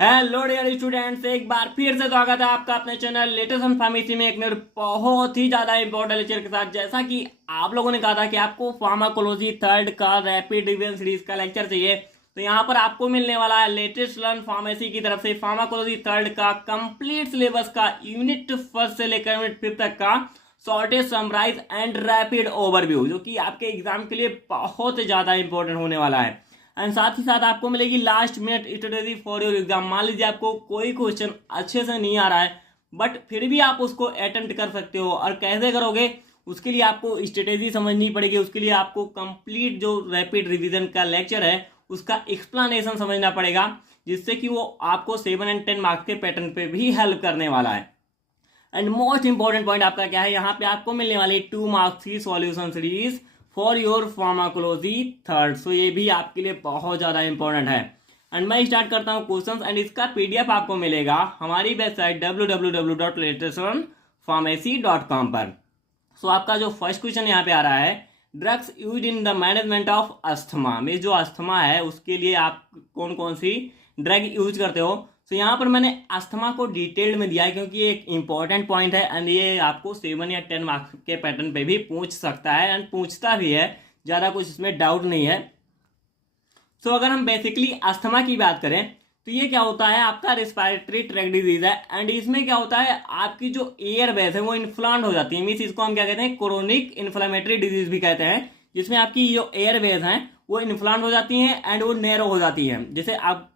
Hello dear students, एक बार फिर से स्वागत है आपका अपने चैनल लेटेस्ट ऑन फार्मेसी में एक बहुत ही ज्यादा इंपॉर्टेंट लेक्चर के साथ। जैसा कि आप लोगों ने कहा था कि आपको फार्माकोलॉजी थर्ड का रैपिड रिवीजन सीरीज का लेक्चर चाहिए, तो यहाँ पर आपको मिलने वाला है लेटेस्ट लर्न फार्मेसी की तरफ से फार्माकोलॉजी थर्ड का कंप्लीट सिलेबस का यूनिट फर्स्ट से लेकर यूनिट फिफ्थ तक का shortage summarize and rapid overview, जो कि आपके एग्जाम के लिए बहुत ज्यादा इंपॉर्टेंट होने वाला है। एंड साथ ही साथ आपको मिलेगी last minute strategy for your exam. मान लीजिए आपको कोई क्वेश्चन अच्छे से नहीं आ रहा है, बट फिर भी आप उसको अटेम्प्ट कर सकते हो। और कैसे करोगे, उसके लिए आपको स्ट्रेटेजी समझनी पड़ेगी। उसके लिए आपको कंप्लीट जो रैपिड रिवीजन का लेक्चर है उसका एक्सप्लेनेशन समझना पड़ेगा, जिससे कि वो आपको 7 और 10 मार्क्स के पैटर्न पे भी हेल्प करने वाला है। एंड मोस्ट इंपॉर्टेंट पॉइंट आपका क्या है, यहाँ पे आपको मिलने वाली 2 मार्क्स की solution series for your pharmacology third. So ये भी आपके लिए बहुत ज़्यादा इंपॉर्टेंट है। एंड मैं स्टार्ट करता हूँ क्वेश्चंस, एंड इसका पीडीएफ आपको मिलेगा हमारी वेबसाइट www.latestlearnpharmacy.com पर। सो आपका जो फर्स्ट क्वेश्चन यहाँ पे आ रहा है, drugs use in the management of asthma में, जो अस्थमा है उसके लिए आप कौन कौन सी ड्रग यूज करते हो। तो यहाँ पर मैंने अस्थमा को डिटेल्ड में दिया है, क्योंकि ये एक इंपॉर्टेंट पॉइंट है एंड ये आपको 7 या 10 मार्क्स के पैटर्न पे भी पूछ सकता है एंड पूछता भी है, ज़्यादा कुछ इसमें डाउट नहीं है। सो अगर हम बेसिकली अस्थमा की बात करें तो ये क्या होता है, आपका रिस्पायरेटरी ट्रैक डिजीज है। एंड इसमें क्या होता है, आपकी जो एयर बेस है वो इन्फ्लामेड हो जाती है। मीन्स इसको हम क्या कहते हैं, क्रोनिक इन्फ्लामेटरी डिजीज भी कहते हैं, जिसमें आपकी जो एयर बेस हैं वो इन्फ्लामेड हो जाती हैं एंड वो नैरो हो जाती है। जैसे आप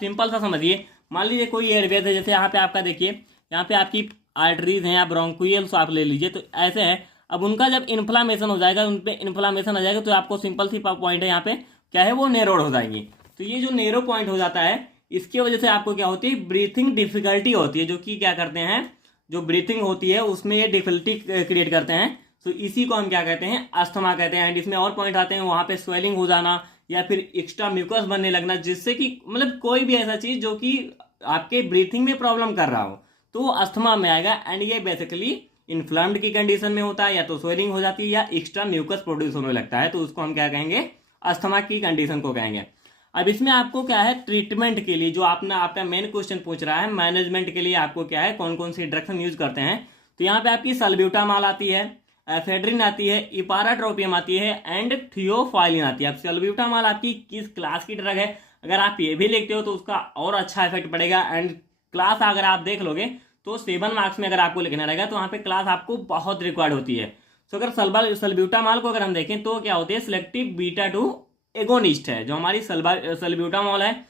सिंपल सा समझिए, मान लीजिए कोई एयरवेज है, जैसे यहाँ पे आपका देखिए, यहाँ पे आपकी आर्टरीज हैं या ब्रोंकियल्स आप ले लीजिए, तो ऐसे हैं। अब उनका जब इन्फ्लामेशन हो जाएगा, उन पे इन्फ्लामेशन आ जाएगा, तो आपको सिंपल सी पॉइंट है यहाँ पे क्या है, वो नेरोड हो जाएंगी। तो ये जो नेरो पॉइंट हो जाता है, इसकी वजह से आपको क्या होती है, ब्रीथिंग डिफिकल्टी होती है, जो कि क्या करते हैं, जो ब्रीथिंग होती है उसमें ये डिफिकल्टी क्रिएट करते हैं। तो इसी को हम क्या कहते हैं, अस्थमा कहते हैं। एंड इसमें और पॉइंट आते हैं, वहाँ पे स्वेलिंग हो जाना या फिर एक्स्ट्रा म्यूकस बनने लगना, जिससे कि मतलब कोई भी ऐसा चीज जो कि आपके ब्रीथिंग में प्रॉब्लम कर रहा हो, तो वो अस्थमा में आएगा। एंड ये बेसिकली इन्फ्लम्ड की कंडीशन में होता है, या तो स्वेलिंग हो जाती है या एक्स्ट्रा म्यूकस प्रोड्यूस होने लगता है, तो उसको हम क्या कहेंगे, अस्थमा की कंडीशन को कहेंगे। अब इसमें आपको क्या है, ट्रीटमेंट के लिए जो आपका मेन क्वेश्चन पूछ रहा है, मैनेजमेंट के लिए आपको क्या है, कौन कौन सी ड्रग्स हम यूज करते हैं। तो यहाँ पे आपकी सल्ब्यूटामॉल आती है, एफेड्रिन आती है, इपाराट्रोपियम आती है एंड थियोफाइलिन आती है। अब सल्ब्यूटामॉल आपकी किस क्लास की ड्रग है, अगर आप ये भी लिखते हो तो उसका और अच्छा इफेक्ट पड़ेगा। एंड क्लास अगर आप देख लोगे तो 7 मार्क्स में अगर आपको लिखना रहेगा तो वहाँ पे क्लास आपको बहुत रिक्वायर्ड होती है। तो अगर सल्ब्यूटामॉल को अगर हम देखें तो क्या होती है, सिलेक्टिव बीटा 2 एगोनिस्ट है जो हमारी सल्ब्यूटामॉल है।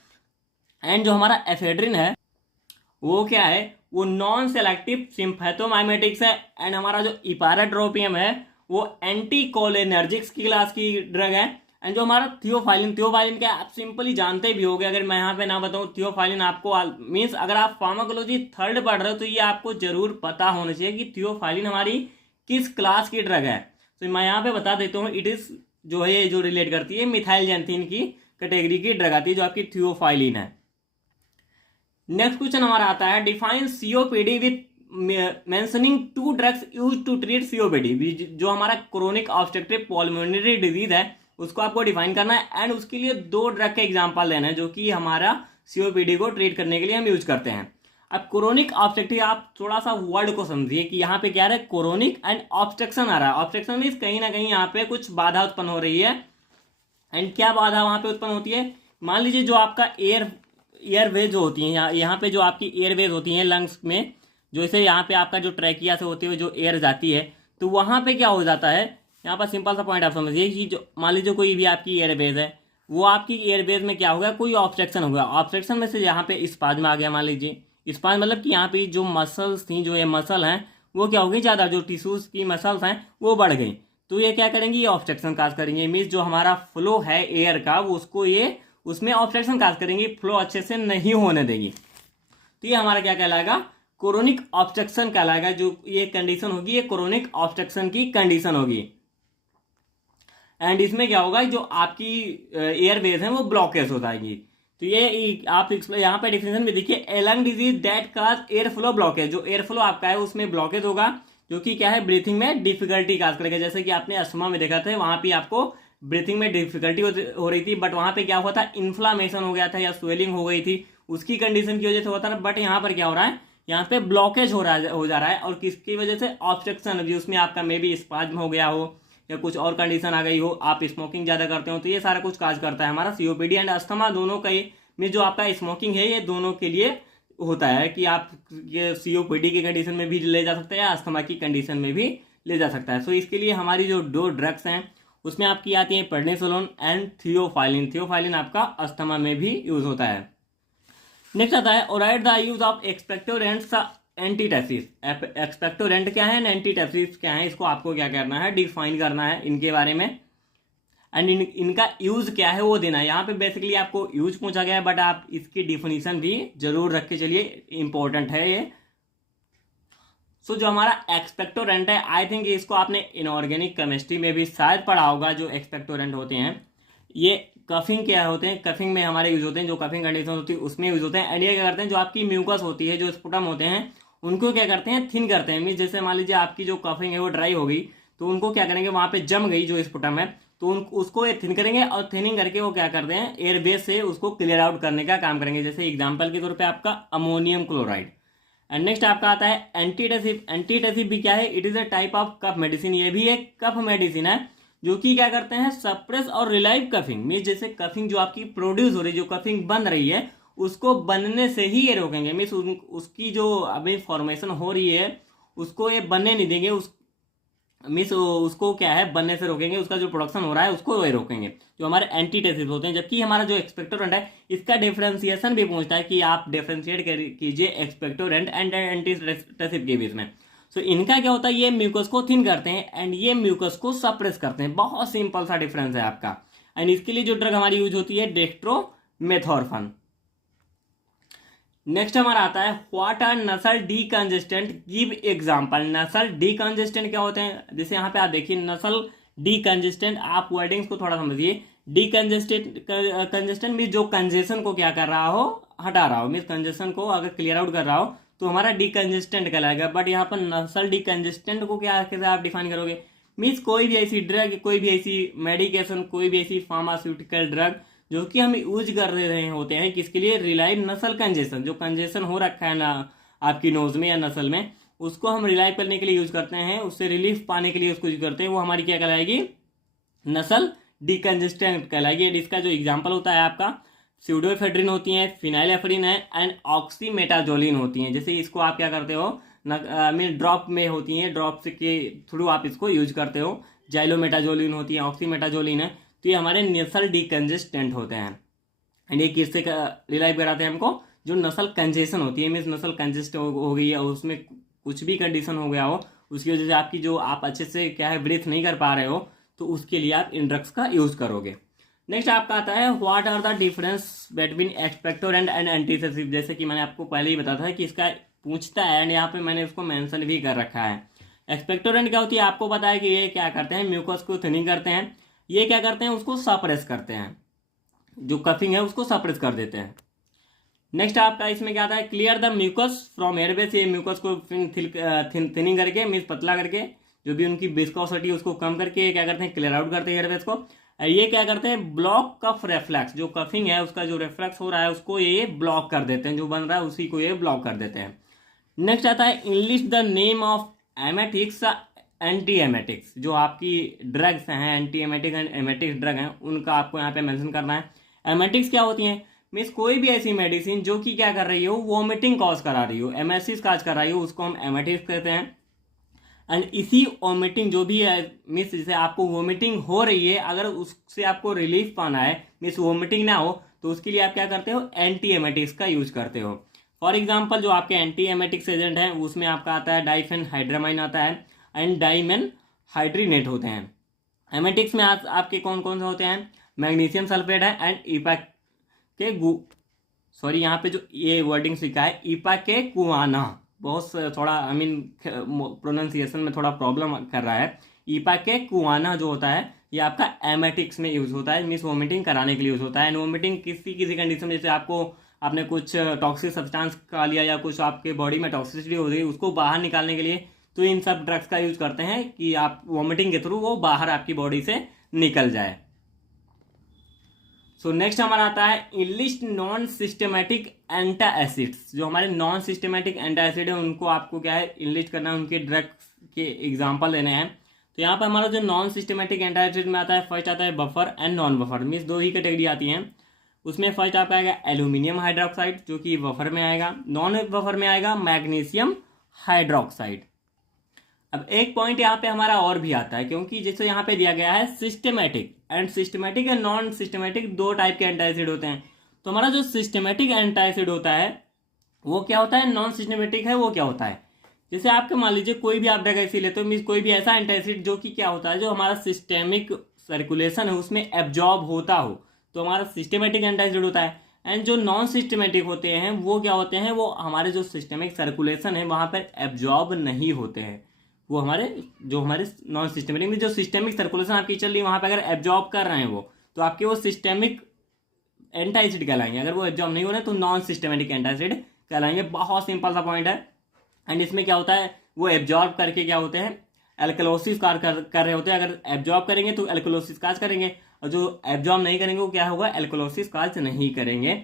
एंड जो हमारा एफेड्रिन है वो क्या है, वो नॉन सेलेक्टिव सिम्फेथोमाइमेटिक्स है। एंड हमारा जो इपाराट्रोपियम है वो एंटी कोलिनर्जिक्स की क्लास की ड्रग है। एंड जो हमारा थियोफाइलिन क्या आप सिंपली जानते भी होगे, अगर मैं यहाँ पे ना बताऊँ, थियोफाइलिन आपको मीन्स अगर आप फार्माकोलॉजी थर्ड पढ़ रहे हो तो ये आपको जरूर पता होना चाहिए कि थियोफाइलिन हमारी किस क्लास की ड्रग है। तो मैं यहाँ पे बता देता हूँ, इट इज जो है ये जो रिलेट करती है मिथाइल जैंथीन की कैटेगरी की ड्रग आती है, जो आपकी थियोफाइलिन है। नेक्स्ट क्वेश्चन हमारा आता है, define COPD with mentioning 2 drugs use to treat COPD. जो हमारा क्रोनिक ऑब्स्ट्रक्टिव पल्मोनरी डिजीज है उसको आपको डिफाइन करना है एंड उसके लिए 2 ड्रग के एग्जांपल देना है, जो कि हमारा सीओपीडी को ट्रीट करने के लिए हम यूज करते हैं। अब क्रोनिक ऑब्स्ट्रक्टिव, आप थोड़ा सा वर्ड को समझिए कि यहाँ पे क्या है, क्रोनिक एंड ऑब्स्ट्रक्शन आ रहा है। ऑब्स्ट्रक्शन मीन्स कहीं ना कहीं यहाँ पे कुछ बाधा उत्पन्न हो रही है। एंड क्या बाधा वहां पे उत्पन्न होती है, मान लीजिए जो आपका एयरवेज जो होती है, यहाँ पे जो आपकी एयरवेज होती है लंग्स में, जैसे यहाँ पे आपका जो ट्रैकिया से होती हुई जो एयर जाती है, तो वहाँ पे क्या हो जाता है, यहाँ पर सिंपल सा पॉइंट आप समझिए कि जो मान लीजिए कोई भी आपकी एयरवेज है, वो आपकी एयरवेज में क्या होगा, कोई ऑब्स्ट्रक्शन होगा। ऑब्स्ट्रक्शन में से यहाँ पे स्पाज्म आ गया, मान लीजिए स्पाज्म मतलब कि यहाँ पे जो मसल्स थी, जो ये मसल हैं वो क्या हो गई, ज़्यादा जो टिश्यूज की मसल्स हैं वो बढ़ गई, तो ये क्या करेंगे, ये ऑब्स्ट्रक्शन काज करेंगे। मीन्स जो हमारा फ्लो है एयर का वो उसको ये उसमें ऑब्स्ट्रक्शन काज करेंगी, फ्लो अच्छे से नहीं होने देगी। तो ये हमारा क्या कहलाएगा, क्रोनिक ऑब्स्ट्रक्शन कहलाएगा। जो ये कंडीशन होगी ये क्रोनिक ऑब्स्ट्रक्शन की कंडीशन होगी। एंड इसमें क्या होगा, जो आपकी एयरवेज है वो ब्लॉकेज हो जाएगी। तो ये आप यहाँ पे डिफिनेशन में देखिए, a lung disease that cause air flow blockage. जो एयर फ्लो आपका है उसमें ब्लॉकेज होगा, जो कि क्या है, ब्रीथिंग में डिफिकल्टी काज करेगा। जैसे कि आपने अस्थमा में देखा था, वहां पे आपको ब्रीथिंग में डिफिकल्टी हो रही थी, बट वहां पे क्या हुआ था, इन्फ्लामेशन हो गया था या स्वेलिंग हो गई थी, उसकी कंडीशन की वजह से होता है। बट यहाँ पर क्या हो रहा है, यहाँ पे ब्लॉकेज हो जा रहा है, और किसकी वजह से, ऑब्स्ट्रक्शन अब्यूज में आपका मे बी स्पाज्म हो गया हो या कुछ और कंडीशन आ गई हो, आप स्मोकिंग ज़्यादा करते हो, तो ये सारा कुछ काज करता है हमारा सीओपीडी एंड अस्थमा दोनों का में जो आपका स्मोकिंग है ये दोनों के लिए होता है कि आप ये सीओपीडी की कंडीशन में भी ले जा सकते हैं, अस्थमा की कंडीशन में भी ले जा सकता है। सो इसके लिए हमारी जो दो ड्रग्स हैं उसमें आपकी आती है प्रेडनिसोलोन एंड थियोफाइलिन। थियोफाइलिन आपका अस्थमा में भी यूज होता है। नेक्स्ट आता है write the use of expectorants antitussives. Expectorant क्या है, एंटीटेसिस क्या है, इसको आपको क्या करना है, डिफाइन करना है इनके बारे में, एंड इनका यूज क्या है वो देना है। यहाँ पे बेसिकली आपको यूज पूछा गया है, बट आप इसकी डिफिनीशन भी जरूर रख के चलिए, इंपॉर्टेंट है ये। सो जो हमारा एक्सपेक्टोरेंट है, आई थिंक इसको आपने इनऑर्गेनिक केमिस्ट्री में भी शायद पढ़ा होगा। जो एक्सपेक्टोरेंट होते हैं ये कफिंग क्या होते हैं, कफिंग में हमारे यूज होते हैं, जो कफिंग कंडीशन होती है उसमें यूज होते हैं। एंड ये क्या करते हैं, जो आपकी म्यूकस होती है, जो स्पुटम होते हैं, उनको क्या करते हैं, थिन करते हैं। मीन जैसे मान लीजिए आपकी जो कफिंग है वो ड्राई हो गई, तो उनको क्या करेंगे, वहां पे जम गई जो स्पुटम है, तो उसको ये थिन करेंगे, और थिनिंग करके वो क्या करते हैं, एयरबेस से उसको क्लियर आउट करने का काम करेंगे। जैसे एग्जाम्पल के तौर पर आपका अमोनियम क्लोराइड। एंड नेक्स्ट आपका आता है एंटीटेसिव। एंटीटेसिव भी क्या है, it is a type of cough medicine. ये भी एक कफ मेडिसिन है जो कि क्या करते हैं, सप्रेस और रिलाइव कफिंग। मीन जैसे कफिंग जो आपकी प्रोड्यूस हो रही है, जो कफिंग बन रही है, उसको बनने से ही ये रोकेंगे। मीन्स उसकी जो अभी फॉर्मेशन हो रही है उसको ये बनने नहीं देंगे, मीन्स उसको क्या है, बनने से रोकेंगे, उसका जो प्रोडक्शन हो रहा है उसको ये रोकेंगे, जो हमारे एंटीटेसिव होते हैं। जबकि हमारा जो एक्सपेक्टोरेंट है इसका डिफरेंशिएशन भी पूछता है कि आप डिफरेंशिएट कीजिए एक्सपेक्टोरेंट एंड एंटीटेसिव के बीच में। सो इनका क्या होता है, ये म्यूकस को थिन करते हैं एंड ये म्यूकस को सप्रेस करते हैं। बहुत सिंपल सा डिफरेंस है आपका। एंड इसके लिए जो ड्रग हमारी यूज होती है डेक्स्ट्रोमेथोर्फन। नेक्स्ट हमारा आता है व्हाट आर नसल डीकंजेस्टेंट, गिव एग्जांपल। नसल डीकंजेस्टेंट क्या होते हैं, जैसे यहाँ पे आप देखिए नसल डीकंजेस्टेंट, आप वर्डिंग्स को थोड़ा समझिए। कंजेस्टेंट मीन जो कंजेशन को क्या कर रहा हो, हटा रहा हो, मीन कंजेशन को अगर क्लियर आउट कर रहा हो तो हमारा डीकंजेस्टेंट कहलाएगा। बट यहाँ पर नसल डीकंजेस्टेंट को क्या कैसे आप डिफाइन करोगे, मीन्स कोई भी ऐसी ड्रग, कोई भी ऐसी मेडिकेशन, कोई भी ऐसी फार्मास्यूटिकल ड्रग जो कि हम यूज कर रहे होते हैं किसके लिए, रिलाइव नसल कंजेशन। जो कंजेशन हो रखा है ना आपकी नोज में या नसल में, उसको हम रिलाइव करने के लिए यूज करते हैं, उससे रिलीफ पाने के लिए उसको यूज करते हैं, वो हमारी क्या कहलाएगी, नसल डीकंजेस्टेंट कहलाएगी। इसका जो एग्जाम्पल होता है आपका स्यूडोएफेड्रिन होती है, फिनाइलेफ्रिन है एंड ऑक्सीमेटाजोलिन होती हैं। जैसे इसको आप क्या करते हो, मीन ड्रॉप में होती हैं, ड्रॉप के थ्रू आप इसको यूज करते हो। जाइलोमेटाजोलिन होती है, ऑक्सीमेटाजोलिन है, तो ये हमारे नसल डीकंजेस्टेंट होते हैं। एंड ये किससे रिलाइव कराते हैं हमको, जो नसल कंजेशन होती है, मीन्स नसल कंजेस्ट हो गई है और उसमें कुछ भी कंडीशन हो गया हो, उसकी वजह से आपकी जो आप अच्छे से क्या है ब्रीथ नहीं कर पा रहे हो, तो उसके लिए आप इन ड्रग्स का यूज करोगे। नेक्स्ट आपका आता है what are the difference between expectorant and antitussive. जैसे कि मैंने आपको पहले ही बताया था कि इसका पूछता है, एंड यहाँ पे मैंने उसको मेंशन भी कर रखा है। एक्सपेक्टोरेंट क्या होती है, आपको पता है कि ये क्या करते हैं, म्यूकस को थिनिंग करते हैं। ये क्या करते हैं, उसको सप्रेस करते हैं, जो कफिंग है उसको सप्रेस कर देते हैं। नेक्स्ट आपका इसमें क्या आता है, clear the mucus from airways. ये म्यूकस को थिनिंग करके, मीन्स पतला करके, जो भी उनकी विस्कोसिटी उसको कम करके क्या करते हैं, क्लियर आउट करते हैं एयरबेस को। ये क्या करते हैं, ब्लॉक कफ रेफ्लेक्स, जो कफिंग है उसका जो रेफ्लेक्स हो रहा है उसको ये ब्लॉक कर देते हैं, जो बन रहा है उसी को ये ब्लॉक कर देते हैं। नेक्स्ट आता है English the name of emetics anti emetics. जो आपकी ड्रग्स हैं, anti emetic and emetics drug हैं, उनका आपको यहाँ पे मेंशन करना है। एमेटिक्स क्या होती हैं, मीन्स कोई भी ऐसी मेडिसिन जो कि क्या कर रही हो, वोमिटिंग कॉज करा रही हो, एमएसिस कॉज कर रही हो, उसको हम एमेटिक्स कहते हैं। एंड इसी वोमिटिंग जो भी है, मीन्स जैसे आपको वोमिटिंग हो रही है, अगर उससे आपको रिलीफ पाना है, मीन्स वोमिटिंग ना हो, तो उसके लिए आप क्या करते हो, एंटी एमेटिक्स का यूज करते हो। फॉर एग्जाम्पल जो आपके एंटी एमेटिक्स एजेंट हैं उसमें आपका आता है डाइफेनहाइड्रामाइन आता है एंड डाइमेन हाइड्रीनेट होते हैं। एमेटिक्स में आपके कौन कौन से होते हैं, मैग्नीशियम सल्फेट है एंड ईपा के यहाँ पे जो ये वर्डिंग्स लिखा है ईपा के कुआना, बहुत थोड़ा प्रोनाउंसिएशन में थोड़ा प्रॉब्लम कर रहा है। ईपा के कुआना जो होता है ये आपका एमेटिक्स में यूज होता है, मीन्स वोमिटिंग कराने के लिए यूज होता है। एंड वोमिटिंग किसी कंडीशन में, जैसे आपने कुछ टॉक्सिक सब्सटेंस खा लिया या कुछ आपके बॉडी में टॉक्सिसिटी हो गई, उसको बाहर निकालने के लिए तो इन सब ड्रग्स का यूज करते हैं कि आप वोमिटिंग के थ्रू वो बाहर आपकी बॉडी से निकल जाए। सो नेक्स्ट हमारा आता है इनलिस्ट नॉन सिस्टमेटिक एंटा एसिड्स। जो हमारे नॉन सिस्टमेटिक एंटा एसिड है उनको आपको क्या है इनलिस्ट करना है, उनके ड्रग्स के एग्जाम्पल लेने हैं। तो यहाँ पर हमारा जो नॉन सिस्टमेटिक एंटा एसिड में आता है, फर्स्ट आता है buffer and non buffer, means दो ही कैटेगरी आती हैं। उसमें फर्स्ट आपका आएगा एल्यूमिनियम हाइड्रोक्साइड जो कि बफर में आएगा, नॉन बफर में आएगा मैग्नीशियम हाइड्रोक्साइड। अब एक पॉइंट यहाँ पे हमारा और भी आता है, क्योंकि जैसे यहाँ पे दिया गया है सिस्टमेटिक एंड नॉन सिस्टमेटिक दो टाइप के एंटासिड होते हैं। तो हमारा जो सिस्टमेटिक एंटासिड होता है वो क्या होता है, नॉन सिस्टमेटिक है वो क्या होता है। जैसे आपके मान लीजिए कोई भी आप ड्रग ऐसी लेते हो, मीन कोई भी ऐसा एंटासिड जो कि क्या होता है, जो हमारा सिस्टेमिक सर्कुलेशन है उसमें एब्जॉर्ब होता हो, तो हमारा सिस्टमेटिक एंटासिड होता है। एंड जो नॉन सिस्टमेटिक होते हैं वो क्या होते हैं, वो हमारे जो सिस्टमिक सर्कुलेशन है वहां पर एब्जॉर्ब नहीं होते हैं। वो हमारे नॉन सिस्टमेटिक में जो सिस्टेमिक सर्कुलेशन आपकी चल रही है वहां पर अगर एब्जॉर्ब कर रहे हैं वो, तो आपके वो सिस्टेमिक एंटासिड कहलाएंगे। अगर वो एब्जॉर्ब नहीं हो रहे तो नॉन सिस्टमेटिक एंटासिड कहलाएंगे। बहुत सिंपल सा पॉइंट है। एंड इसमें क्या होता है, वो एब्जॉर्ब करके क्या होते हैं, एल्कलोसिस कार्य कर रहे होते हैं। अगर एब्जॉर्ब करेंगे तो एल्कलोसिस कार्य करेंगे, और जो एब्जॉर्ब नहीं करेंगे वो क्या होगा, एल्कलोसिस कार्य नहीं करेंगे।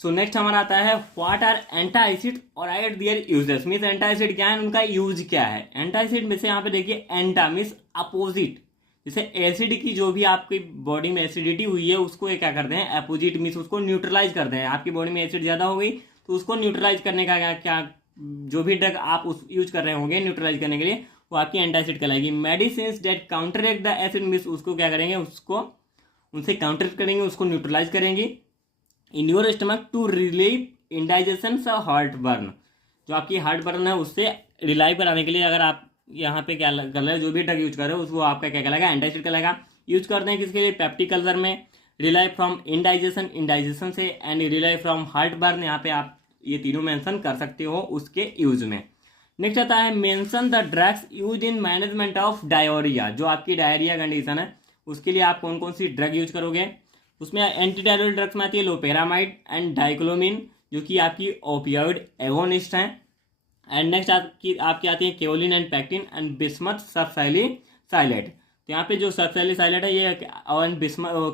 सो नेक्स्ट हमारा आता है व्हाट आर एंटासिड और eight there uses, means antacid क्या है, उनका यूज क्या है। एंटासिड में से यहाँ पे देखिए एंटा मीन्स अपोजिट, जैसे एसिड की जो भी आपकी बॉडी में एसिडिटी हुई है उसको ये क्या करते हैं, अपोजिट मीन्स उसको न्यूट्रलाइज करते हैं। आपकी बॉडी में एसिड ज्यादा हो गई तो उसको न्यूट्रलाइज करने का क्या जो भी ड्रग आप उस यूज कर रहे होंगे न्यूट्रलाइज करने के लिए, वो आपकी एंटासिड कहलाएगी। Medicine that counteract the acid means उसको क्या करेंगे, उसको उनसे काउंटर करेंगे, उसको न्यूट्रलाइज करेंगे। In your stomach to relieve indigestion heart burn, जो आपकी हार्ट बर्न है उससे रिलाइव कराने के लिए अगर आप यहाँ पे क्या कर रहे हो, जो भी ड्रग यूज कर रहे हो उसको आपका क्या कहलाएगा, एंटासिड कहलाएगा। यूज करते हैं किसके लिए, पेप्टिक कल्चर में। रिलाइव फ्रॉम इंडाइजेशन से, and relive from heart burn, यहाँ पे आप ये तीनों मेंशन कर सकते हो उसके यूज में। नेक्स्ट आता है mention the drugs use in management of diarrhoea, जो आपकी डायरिया कंडीशन है उसके लिए आप कौन कौन सी ड्रग यूज करोगे। उसमें एंटी डायरियल ड्रग्स में आती है लोपेरामाइड एंड डाइक्लोमिन, जो कि आपकी ओपियोइड एगोनिस्ट हैं। एंड नेक्स्ट आपकी आती है kaolin and pectin and bismuth subsalicylate. तो यहाँ पे जो सब्सैलिसाइलेट है ये और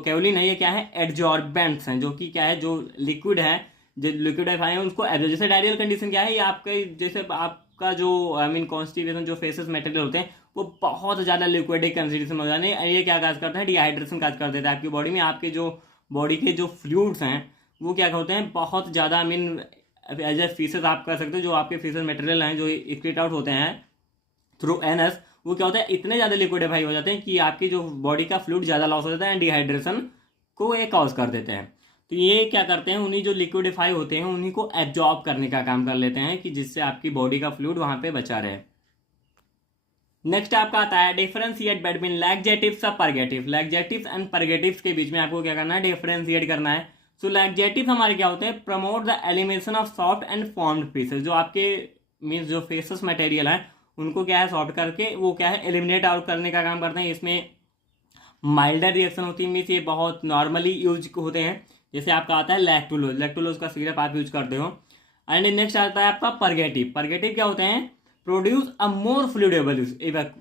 केओलिन है, ये क्या है, एडजॉर्बेंट्स हैं, जो कि क्या है, जो लिक्विड है, जो लिक्विडाइफाई है उसको जैसे डायरियल कंडीशन क्या है, ये आपके जैसे आपका जो कॉन्स्टिपेशन जो फेसेस मटेरियल होते हैं वो बहुत ज़्यादा लिक्विडिक कंसिस्टेंसी हो जाने, ये क्या काज करता है, डिहाइड्रेशन काज कर देता है आपकी बॉडी में। आपके जो बॉडी के जो फ्लूइड्स हैं वो क्या होते हैं, बहुत ज़्यादा एज ए फीसेस आप कर सकते हो, जो आपके फीसेस मटेरियल हैं जो एक्सक्रीट आउट होते हैं थ्रू एनएस, वो क्या होता है, इतने ज़्यादा लिक्विडिफाई हो जाते हैं कि आपकी जो बॉडी का फ्लूइड ज़्यादा लॉस हो जाता है एंड डिहाइड्रेशन को ये कॉज कर देते हैं। तो ये क्या करते हैं, उन्हीं जो लिक्विडिफाई होते हैं उन्हीं को एब्जॉर्ब करने का काम कर लेते हैं, कि जिससे आपकी बॉडी का फ्लूइड वहां पे बचा रहे। नेक्स्ट आपका आता है डिफरेंशिएट बिटवीन लैक्जेटिव्स और परगेटिव्स। लैक्जेटिव्स एंड परगेटिव्स के बीच में आपको क्या करना है, डिफरेंशिएट करना है। सो लैक्जेटिव्स हमारे क्या होते हैं, promote the elimination of soft and formed pieces, जो आपके मीन्स जो फेसेस मटेरियल है उनको क्या है सॉफ्ट करके वो क्या है एलिमिनेट आउट करने का काम करते हैं। इसमें माइल्डर रिएक्शन होती है, मीन्स ये बहुत नॉर्मली यूज होते हैं। जैसे आपका आता है लैक्टुलोज का सिरप आप यूज करते हो। एंड नेक्स्ट आता है आपका परगेटिव क्या होते हैं, प्रोड्यूस अ मोर फ्लूइडेबल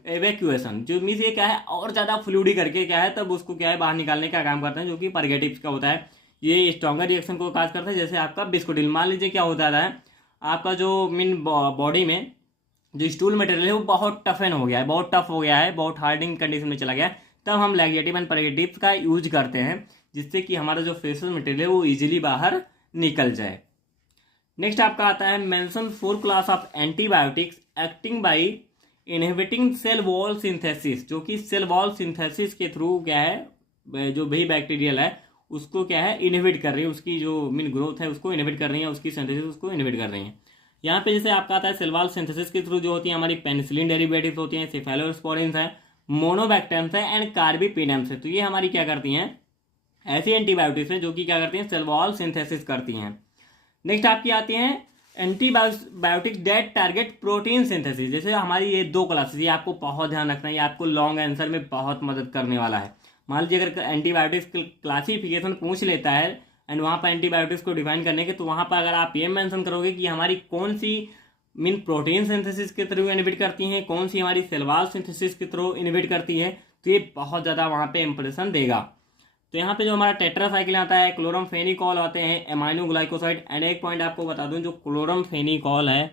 एवेक्यूएशन, जो मीन्स ये क्या है और ज्यादा फ्लूइडी करके क्या है तब उसको क्या है बाहर निकालने का काम करते हैं, जो कि परगेटिव का होता है। ये स्ट्रॉन्गर रिएक्शन को काज करता है। जैसे आपका बिस्कुटिल, मान लीजिए क्या होता है, आपका जो मीन बॉडी में जो स्टूल मटेरियल है वो बहुत टफन हो गया है, बहुत टफ हो गया है, बहुत हार्डिंग कंडीशन में चला गया है, तब हम लैक्जेटिव एंड परगेटिव का यूज करते हैं, जिससे कि हमारा जो फेशियल मटेरियल है वो इजीली बाहर निकल जाए। नेक्स्ट आपका आता है mention 4 class of antibiotics acting by inhibiting cell wall synthesis, जो कि सेल वॉल सिंथेसिस के थ्रू क्या है जो भी बैक्टीरियल है उसको क्या है इनहिबिट कर रही है, उसकी जो मीन ग्रोथ है उसको इनहिबिट कर रही है, उसकी सिंथेसिस उसको इनहिबिट कर रही है। यहाँ पे जैसे आपका आता है सेल वॉल सिंथेसिस के थ्रू जो होती है हमारी पेनिसिलिन डेरिवेटिव्स होती हैं, सेफेलोस्पोरिन्स है, मोनोबैक्टेरियम्स है एंड कार्बीपेडेम्स है। तो ये हमारी क्या करती हैं, ऐसी एंटीबायोटिक्स हैं जो कि क्या करती हैं, सेल वॉल सिंथेसिस करती हैं। नेक्स्ट आपकी आती हैं antibiotics that target protein synthesis. जैसे हमारी ये 2 क्लासेस, ये आपको बहुत ध्यान रखना है, ये आपको लॉन्ग आंसर में बहुत मदद करने वाला है। मान लीजिए अगर एंटीबायोटिक्स क्लासिफिकेशन पूछ लेता है एंड वहाँ पर एंटीबायोटिक्स को डिफाइन करने के, तो वहाँ पर अगर आप ये मेंशन करोगे कि हमारी कौन सी मीन प्रोटीन सिंथेसिस के थ्रू इनहिबिट करती हैं, कौन सी हमारी सेल वॉल सिंथेसिस के थ्रू इनहिबिट करती है, तो ये बहुत ज़्यादा वहाँ पे इंप्रेशन देगा। तो यहाँ पे जो हमारा टेट्रासाइक्लिन आता है, क्लोरमफेनिकॉल आते हैं, एमाइनो ग्लाइकोसाइड। एंड एक पॉइंट आपको बता दूं, जो क्लोरमफेनिकॉल है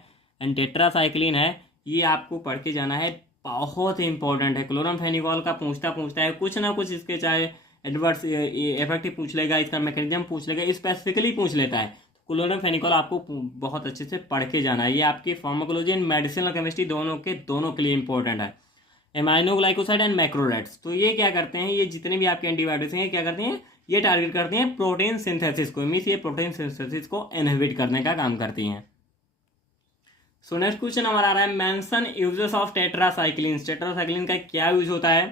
एंड टेट्रासाइक्लिन है, ये आपको पढ़ के जाना है, बहुत ही इंपॉर्टेंट है। क्लोरमफेनिकॉल का पूछता है कुछ ना कुछ, इसके चाहे एडवर्स इफेक्टिव पूछ लेगा, इसका मैकेनिज्म पूछ लेगा, स्पेसिफिकली पूछ लेता है। क्लोरमफेनिकॉल आपको बहुत अच्छे से पढ़ के जाना है। ये आपकी फार्माकोलॉजी एंड मेडिसिनल केमिस्ट्री दोनों के लिए इंपॉर्टेंट है। एमाइनोग्लाइकोसाइड एंड मैक्रोलेट्स, तो ये क्या करते हैं, ये जितने भी आपके एंटीबायोटिक्स हैं क्या करते हैं, ये टारगेट करते हैं प्रोटीन सिंथेसिस को, मीन्स ये प्रोटीन सिंथेसिस को इनहिबिट करने का काम करती हैं। सो नेक्स्ट क्वेश्चन हमारा आ रहा है, mention uses of tetracycline. Tetracycline का क्या यूज होता है?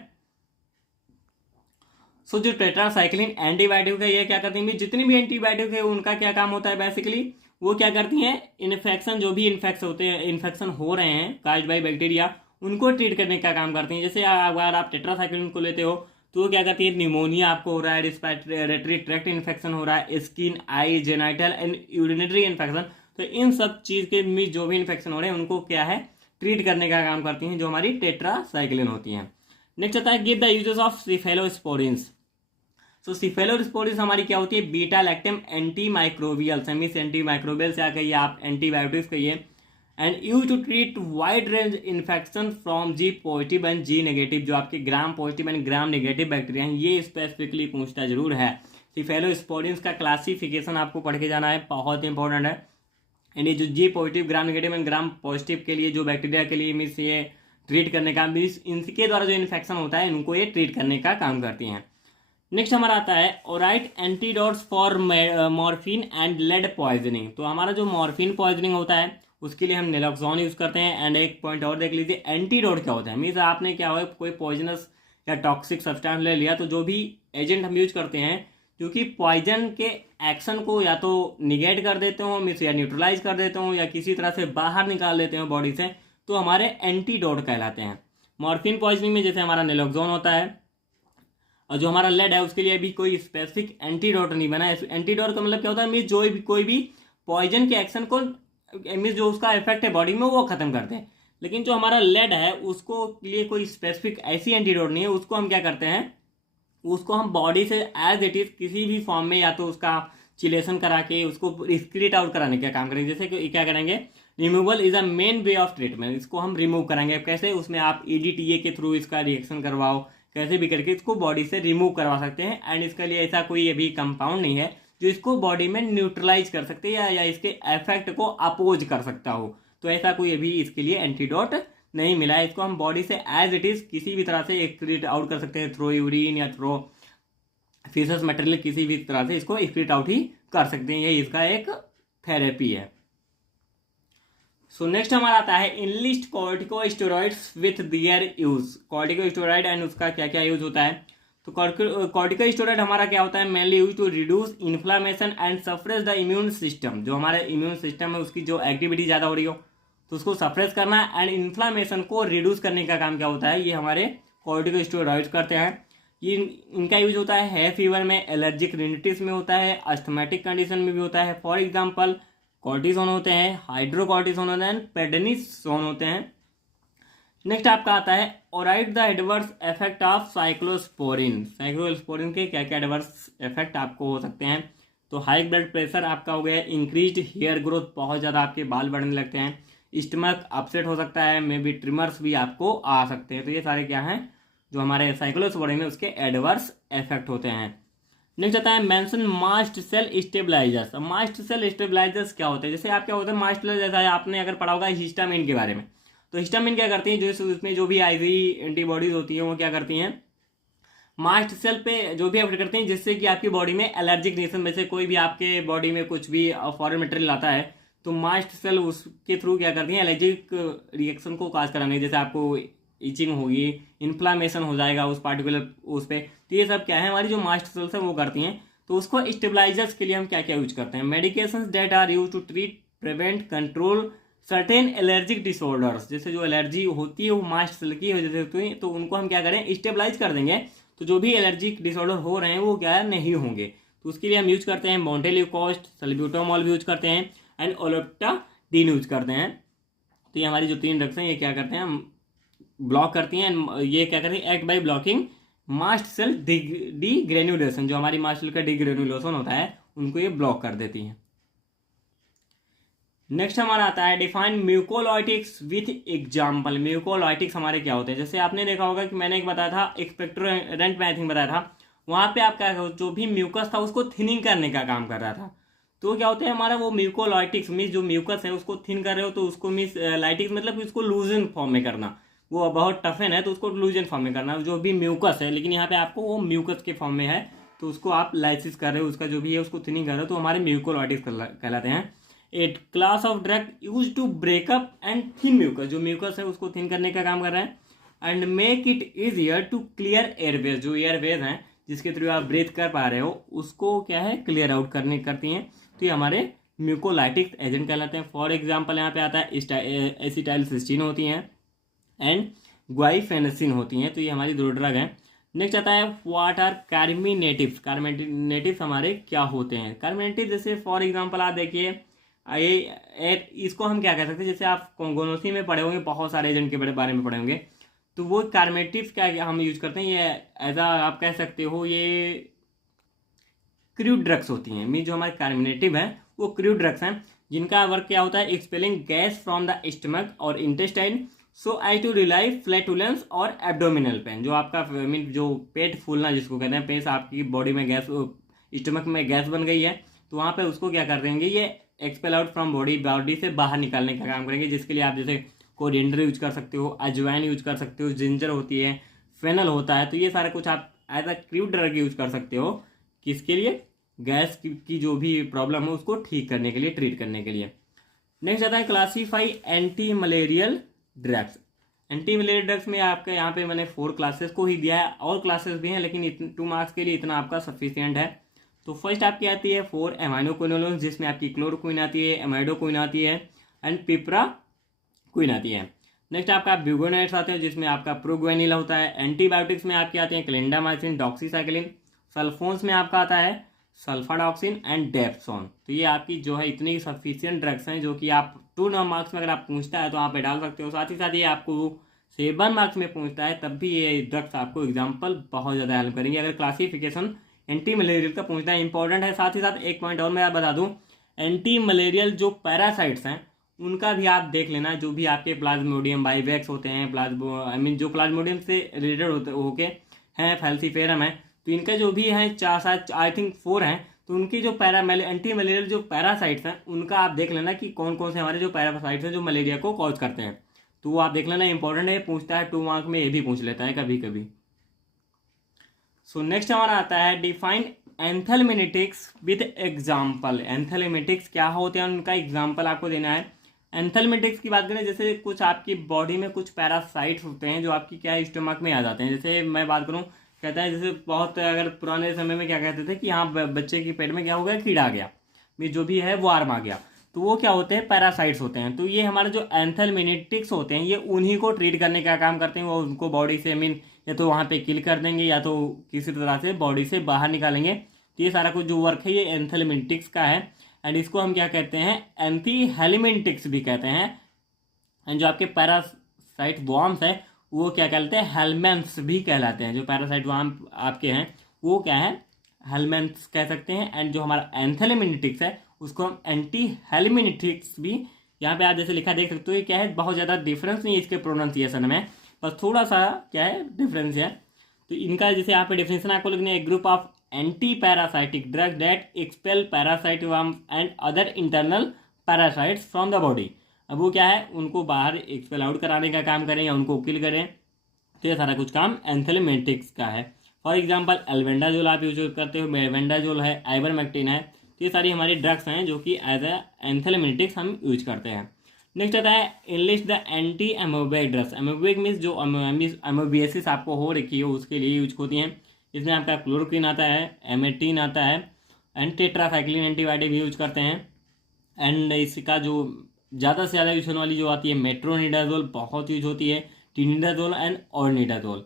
सो जो टेट्रासाइक्लिन एंटीबायोटिक है, ये क्या करती है, जितनी भी एंटीबायोटिक है उनका क्या काम होता है, बेसिकली वो क्या करती हैं, इन्फेक्शन, जो भी इन्फेक्शन हो रहे हैं काज्ड बाय बैक्टीरिया, उनको ट्रीट करने का काम करती हैं। जैसे अगर आप टेट्रासाइक्लिन को लेते हो तो वो क्या करती है, निमोनिया आपको हो रहा है, रेस्पिरेटरी ट्रैक्ट इन्फेक्शन हो रहा है, skin, I, genital and urinary infection, तो इन सब चीज़ के में जो भी इन्फेक्शन हो रहे हैं उनको क्या है, ट्रीट करने का काम करती हैं, जो हमारी टेट्रासाइक्लिन होती हैं। नेक्स्ट आता है, give the uses of cephalosporins. So cephalosporins हमारी क्या होती है, beta lactam anti microbials, means anti microbials या कहिए आप एंटीबायोटिक्स कहिए, and use to treat wide range infection from G positive and G negative, जो आपके gram positive and gram negative bacteria हैं, ये स्पेसिफिकली पूछता जरूर है। सिफेलोस्पोरिन्स का क्लासिफिकेशन आपको पढ़ के जाना है, बहुत इंपॉर्टेंट है। एंड ये जो G positive, gram negative and gram positive के लिए जो बैक्टीरिया के लिए मीन्स ये ट्रीट करने का, मीन्स इनके द्वारा जो इन्फेक्शन होता है इनको ये ट्रीट करने का काम करती हैं। नेक्स्ट हमारा आता है, write antidotes for morphine and lead poisoning. तो हमारा जो मॉर्फिन पॉइजनिंग होता है उसके लिए हम नेलोक्सोन यूज करते हैं। एंड एक पॉइंट और देख लीजिए, एंटीडोट क्या होता है, मीन्स आपने क्या हुआ, कोई पॉइजनस या टॉक्सिक सब्सटेंस ले लिया, तो जो भी एजेंट हम यूज करते हैं जो कि पॉइजन के एक्शन को या तो निगेट कर देते हो, मीन्स या न्यूट्रलाइज कर देते हो, या किसी तरह से बाहर निकाल देते हो बॉडी से, तो हमारे एंटीडोट कहलाते हैं। मॉर्फिन पॉइजनिंग में जैसे हमारा नेलोक्सोन होता है, और जो हमारा लेड है उसके लिए अभी कोई स्पेसिफिक एंटीडोट नहीं बना है। एंटीडोट का मतलब क्या होता है, मीन्स जो भी कोई भी पॉइजन के एक्शन को, मीन्स जो उसका इफेक्ट है बॉडी में वो खत्म करते हैं। लेकिन जो हमारा लेड है उसको लिए कोई स्पेसिफिक ऐसी एंटीडोट नहीं है, उसको हम क्या करते हैं, उसको हम बॉडी से एज इट इज किसी भी फॉर्म में या तो उसका चिलेशन करा के उसको एक्सक्रीट आउट कराने का काम करेंगे। जैसे कि क्या करेंगे, removal is a main way of treatment, इसको हम रिमूव करेंगे। कैसे, उसमें आप EDTA के थ्रू इसका रिएक्शन करवाओ, कैसे भी करके इसको बॉडी से रिमूव करवा सकते हैं। एंड इसके लिए ऐसा कोई अभी कंपाउंड नहीं है जो इसको बॉडी में न्यूट्रलाइज कर सकते हैं या इसके इफेक्ट को अपोज कर सकता हो। तो ऐसा कोई अभी इसके लिए एंटीडोट नहीं मिला है। इसको हम बॉडी से एज इट इज किसी भी तरह से एक्सक्रीट आउट कर सकते हैं, थ्रो यूरिन या थ्रो फीसस मटेरियल, किसी भी तरह से इसको एक्सक्रीट आउट ही कर सकते हैं। यही इसका एक थेरेपी है। सो नेक्स्ट हमारा आता है, enlist corticosteroids with their use. Corticosteroid and उसका क्या क्या यूज होता है। तो कॉर्टिकोस्टेरॉइड हमारा क्या होता है, mainly use to reduce inflammation and suppress the immune system. जो हमारा इम्यून सिस्टम है उसकी जो एक्टिविटी ज़्यादा हो रही हो तो उसको सप्रेस करना, एंड इन्फ्लामेशन को रिड्यूस करने का काम क्या होता है, ये हमारे कॉर्टिकोस्टेरॉइड्स करते हैं। ये इनका यूज होता है फीवर में, एलर्जिक रिनिटिस में होता है, अस्थमेटिक कंडीशन में भी होता है। फॉर एग्जाम्पल कॉर्टिसोन होते हैं, हाइड्रोकॉर्टिसोन होते हैं, पेडनिसोन होते हैं। नेक्स्ट आपका आता है, write the adverse effect of cyclosporine. Cyclosporine के क्या क्या एडवर्स इफेक्ट आपको हो सकते हैं। तो हाई ब्लड प्रेशर आपका हो गया, इंक्रीज्ड हेयर ग्रोथ, बहुत ज़्यादा आपके बाल बढ़ने लगते हैं, स्टमक अपसेट हो सकता है, मे बी ट्रिमर्स भी आपको आ सकते हैं। तो ये सारे क्या हैं जो हमारे साइक्लोस्पोरिन में उसके एडवर्स इफेक्ट होते हैं। नेक्स्ट आता है, mention mast cell stabilisers. Mast cell stabilisers क्या होते हैं, जैसे आप क्या होता है, मास्ट सेल जैसा आपने अगर पढ़ा होगा हिस्टामिन के बारे में, तो हिस्टामिन क्या करती है, जो उसमें जो भी IV एंटीबॉडीज होती हैं वो क्या करती हैं, मास्ट सेल पे जो भी एफेक्ट करती हैं, जिससे कि आपकी बॉडी में एलर्जिक रिएक्शन में से कोई भी आपके बॉडी में कुछ भी फॉरेन मटेरियल आता है तो मास्ट सेल उसके थ्रू क्या करती हैं, एलर्जिक रिएक्शन को काज कराने, जैसे आपको इचिंग होगी, इन्फ्लामेशन हो जाएगा उस पार्टिकुलर उस पर। तो ये सब क्या है, हमारी जो मास्ट सेल्स है वो करती हैं। तो उसको स्टेबलाइजर्स के लिए हम क्या क्या यूज करते हैं, medications that are use to treat, prevent, control certain allergic disorders. जैसे जो एलर्जी होती है वो मास्ट सेल की वजह से होती है, तो उनको हम क्या करें, स्टेबलाइज कर देंगे। तो जो भी एलर्जिक डिसऑर्डर हो रहे हैं वो क्या है, नहीं होंगे। तो उसके लिए हम यूज करते हैं मोंटेल्यूकोस्ट, सल्ब्यूटामॉल भी यूज करते हैं, एंड ओलोप्टाडीन यूज करते हैं। तो ये हमारी जो 3 ड्रग्स हैं ये क्या करते हैं, हम ब्लॉक करती हैं, ये क्या करती हैं, act by blocking mast cell degranulation, जो हमारी मास्ट सेल का डीग्रेन्युलेशन होता है उनको ये ब्लॉक कर देती हैं। नेक्स्ट हमारा आता है define mucolytics with example. Mucolytics हमारे क्या होते हैं, जैसे आपने देखा होगा कि मैंने एक बताया था एक्सपेक्टोरेंट में आई थिंक बताया था, वहां पे आपका जो भी म्यूकस था उसको थिनिंग करने का काम कर रहा था। तो क्या होता है हमारा वो म्यूकोलाइटिक्स मीन्स जो म्यूकस है उसको थिन कर रहे हो तो उसको मीन्स लाइटिक्स मतलब उसको लूजन फॉर्म में करना, वो बहुत टफन है तो उसको लूजन फॉर्म में करना, जो भी म्यूकस है लेकिन यहाँ पे आपको वो म्यूकस के फॉर्म में है तो उसको आप लाइसिस कर रहे हो, उसका जो भी है उसको थिनिंग कर रहे हो तो हमारे म्यूकोलाइटिक्स कहलाते हैं। At class of drug use to break up and thin mucus, जो म्यूकस है उसको थिन करने का काम कर रहा है। And make it easier to clear airways, जो एयरवेज हैं जिसके थ्रू आप ब्रीथ कर पा रहे हो उसको क्या है क्लियर आउट करती हैं, तो ये हमारे म्यूकोलाइटिक्स एजेंट कहलाते हैं। फॉर एग्जाम्पल यहाँ पे आता है एसिटाइलसिस्टीन होती हैं एंड ग्वाइफेनेसिन होती हैं, तो ये हमारी दो ड्रग हैं। नेक्स्ट आता है व्हाट आर कार्मिनेटिव्स। कार्मिनेटिव्स हमारे क्या होते हैं, कार्मिनेटिव जैसे फॉर एग्जांपल आप देखिए इसको हम क्या कह सकते हैं, जैसे आप गोनोसी में पढ़े होंगे बहुत सारे एजेंट के बारे में पढ़े होंगे, तो वो कार्मिनेटिव्स क्या हम यूज करते हैं, ये एज आप कह सकते हो ये क्रूड ड्रग्स होती हैं। मीन जो हमारे कार्मिनेटिव हैं वो क्रूड ड्रग्स हैं जिनका वर्क क्या होता है expelling gas from the stomach और intestine so as to relieve flatulence और एब्डोमिनल पेन, जो आपका मीन जो पेट फूलना जिसको कहते हैं, पेट आपकी बॉडी में गैस स्टमक में गैस बन गई है तो वहाँ पे उसको क्या कर देंगे ये एक्सपेल आउट फ्रॉम बॉडी से बाहर निकालने का काम करेंगे, जिसके लिए आप जैसे कोरिएंडर यूज कर सकते हो, अजवाइन यूज कर सकते हो, जिंजर होती है, फेनल होता है, तो ये सारा कुछ आप as a crude drug use कर सकते हो किसके लिए, गैस की जो भी प्रॉब्लम है उसको ठीक करने के लिए, ट्रीट करने के लिए। नेक्स्ट आता है classify anti malarial drugs. Anti malarial drugs में आपका यहाँ पे मैंने 4 क्लासेस को ही दिया है, और क्लासेस भी हैं लेकिन 2 मार्क्स के लिए इतना आपका सफिशियंट है। तो फर्स्ट आपकी आती है 4 एमाइनोक्विनोलोन, जिसमें आपकी क्लोरोक्विन आती है, एमाइडोक्विन आती है एंड पिप्राक्विन आती है। नेक्स्ट आपका ब्यूगोनाइट्स आते हैं जिसमें आपका प्रोग्वेनिल होता है। एंटीबायोटिक्स में आपकी आती है क्लिंडामाइसिन, डॉक्सीसाइक्लिन। सल्फोन्स में आपका आता है सल्फाडॉक्सिन एंड डेप्सोन। तो ये आपकी जो है इतनी सफिशियंट ड्रग्स हैं जो कि आप 2 मार्क्स में अगर आप पूछता है तो आप पे डाल सकते हो, साथ ही साथ ये आपको 7 मार्क्स में पूछता है तब भी ये ड्रग्स आपको एग्जाम्पल बहुत ज़्यादा हेल्प करेंगे। अगर क्लासिफिकेशन एंटी मलेरियल का पूछना है इंपॉर्टेंट है। साथ ही साथ एक पॉइंट और मैं बता दूं, एंटी मलेरियल जो पैरासाइट्स हैं उनका भी आप देख लेना, जो भी आपके प्लाज्मोडियम बाइवैक्स होते हैं, जो प्लाज्मोडियम से रिलेटेड होके हैं, फैल्सीफेरम है, तो इनका जो भी है 4 आई थिंक 4 हैं, तो उनकी जो एंटी मलेरियल जो पैरासाइट्स हैं उनका आप देख लेना कि कौन कौन से हमारे जो पैरासाइट्स हैं जो मलेरिया को कॉज करते हैं, तो वो आप देख लेना, इंपॉर्टेंट है, पूछता है 2 मार्क में, ये भी पूछ लेता है कभी कभी। सो नेक्स्ट हमारा आता है डिफाइन एंथेल्मिनेटिक्स विद एग्जाम्पल। एंथेल्मिनेटिक्स क्या होते हैं उनका एग्जाम्पल आपको देना है। एंथेल्मिनेटिक्स की बात करें, जैसे कुछ आपकी बॉडी में कुछ पैरासाइट्स होते हैं जो आपकी क्या है स्टमक में आ जाते हैं। जैसे मैं बात करूं, कहता है जैसे बहुत अगर पुराने समय में क्या कहते थे कि हाँ बच्चे के पेट में क्या हो गया, कीड़ा आ गया, जो भी है वो आर्म आ गया, तो वो क्या होते हैं पैरासाइट्स होते हैं। तो ये हमारे जो एंथेल्मिनेटिक्स होते हैं ये उन्हीं को ट्रीट करने का काम करते हैं, वो उनको बॉडी से मीन या तो वहाँ पे किल कर देंगे या तो किसी तरह से बॉडी से बाहर निकालेंगे। तो ये सारा कुछ जो वर्क है ये एंथेल्मिनेटिक्स का है एंड इसको हम क्या कहते हैं, एंथीहेल्मिनेटिक्स भी कहते हैं। एंड जो आपके पैरासाइट वॉर्म्स है वो क्या कहलाते हैं, हेलमेंथ्स भी कहलाते हैं। जो पैरासाइट वॉर्म आपके हैं वो क्या है, हेलमेंथ्स कह सकते हैं। एंड जो हमारा एंथेल्मिनेटिक्स है उसको हम एंटीहेल्मिनेटिक्स भी, यहाँ पे आप जैसे लिखा देख सकते हो, ये क्या है बहुत ज़्यादा डिफरेंस नहीं है इसके प्रोनाउंसिएशन में, बस थोड़ा सा क्या है डिफरेंस है। तो इनका जैसे यहाँ पे डिफिनेशन आपको लिखना है, group of anti parasitic drug that expel parasite worm and other internal parasites from the body. अब वो क्या है उनको बाहर एक्सपेल आउट कराने का काम करें या उनको किल करें, तो ये सारा कुछ काम एंथेल्मिनेटिक्स का है। फॉर एग्जाम्पल एल्बेंडाजोल आप यूज करते हो, एल्बेंडाजोल है, आइवरमेक्टिन है, तो ये सारी हमारी ड्रग्स हैं जो कि एज ए एंथेल्मिनेटिक्स हम यूज करते हैं। नेक्स्ट आता है enlist the anti amoebic drugs. Amoebic means जो एमोबियसिस आपको हो रखी है उसके लिए यूज होती हैं। इसमें आपका क्लोरोक्विन आता है, एमेटिन आता है एंड टेट्रासाइक्लिन एंटीबायोटिक भी यूज करते हैं। एंड इसका जो ज़्यादा से ज़्यादा यूज होने वाली जो आती है मेट्रोनिडाजोल बहुत यूज होती है, टिनिडाजोल एंड ऑर्निडाजोल।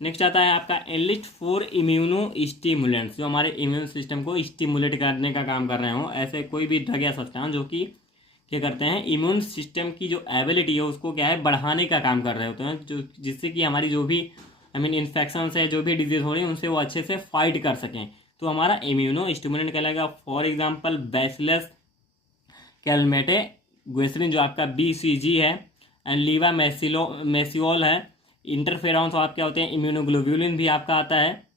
नेक्स्ट आता है आपका एनलिस्ट 4 इम्यूनो स्टिमुलेंट्स, जो हमारे इम्यून सिस्टम को स्टिमुलेट करने का काम कर रहे हो। ऐसे कोई भी ड्रग या सब्सटेंस जो कि क्या करते हैं इम्यून सिस्टम की जो एबिलिटी है उसको क्या है बढ़ाने का काम कर रहे होते हैं, जो जिससे कि हमारी जो भी आई मीन इन्फेक्शन है, जो भी डिजीज हो रही है उनसे वो अच्छे से फाइट कर सकें, तो हमारा इम्यूनो स्टिमुलेंट कहलाएगा। फॉर एग्जाम्पल बैसिलस कैलमेटे ग्वेसरिन जो आपका BCG है, एंड लीवा मेसियोल है। इंटरफेरॉन तो आप क्या होते हैं, इम्यूनोग्लोब्यूलिन भी आपका आता है।